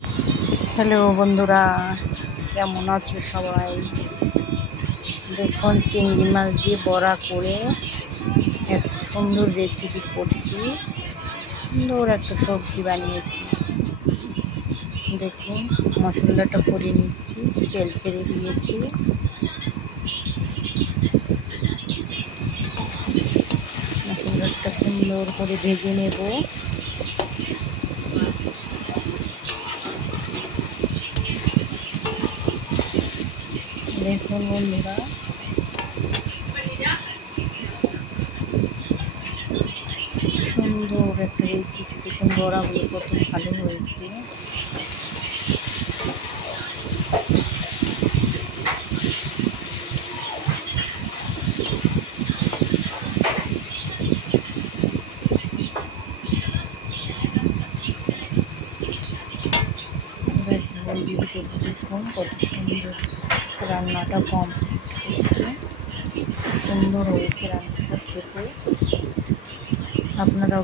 Hello বন্ধুরা, কেমন আছো সবাই? দেখুন, চিংড়ি মাছ দিয়ে বড়া করে এত সুন্দর রেসিপি করছি। সুন্দর একটা সবজি বানিয়েছি। দেখুন, মশলাটা করে নিচ্ছি, তেল ছেড়ে দিয়েছি। মশলাটা সুন্দর করে ভেজে নেব। দেখুন বন্ধুরা, সুন্দর একটা রেসিপি। দেখুন বড়াগুলো কত ভালো হয়েছে। দেখুন কত সুন্দর রান্নাটা কমপ্লিট হয়েছে। সুন্দর হয়েছে রান্নাটা খেতে। আপনারাও